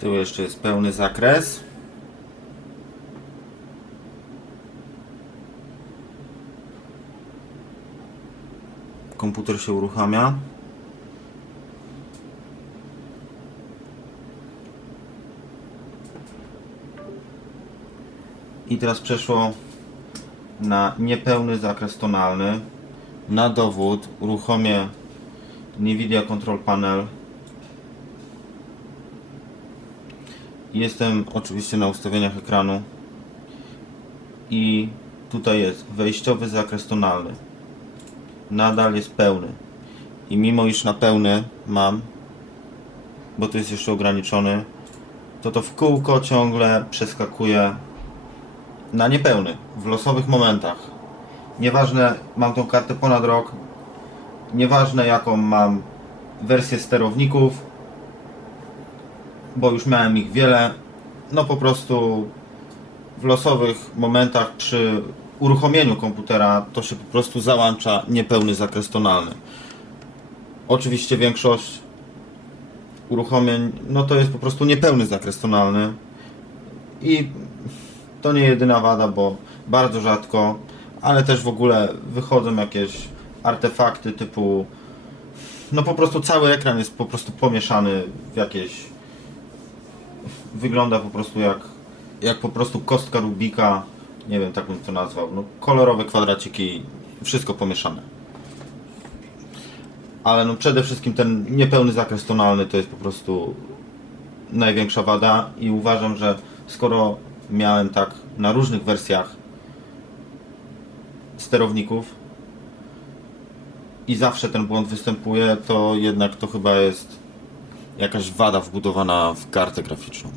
Tu jeszcze jest pełny zakres. Komputer się uruchamia. I teraz przeszło na niepełny zakres tonalny. Na dowód uruchomię NVIDIA Control Panel. Jestem oczywiście na ustawieniach ekranu i tutaj jest wejściowy zakres tonalny. Nadal jest pełny. I mimo iż na pełny mam, bo to jest jeszcze ograniczony, to to w kółko ciągle przeskakuje na niepełny, w losowych momentach. Nieważne, mam tą kartę ponad rok, nieważne jaką mam wersję sterowników, bo już miałem ich wiele, no po prostu w losowych momentach przy uruchomieniu komputera to się po prostu załącza niepełny zakres tonalny. Oczywiście większość uruchomień, no to jest po prostu niepełny zakres tonalny i to nie jedyna wada, bo bardzo rzadko, ale też w ogóle wychodzą jakieś artefakty typu no po prostu cały ekran jest po prostu pomieszany w jakieś wygląda po prostu jak jak po prostu kostka Rubika, nie wiem, tak bym to nazwał, no kolorowe kwadraciki, wszystko pomieszane. Ale no przede wszystkim ten niepełny zakres tonalny to jest po prostu największa wada i uważam, że skoro miałem tak na różnych wersjach sterowników i zawsze ten błąd występuje, to jednak to chyba jest jakaś wada wbudowana w kartę graficzną.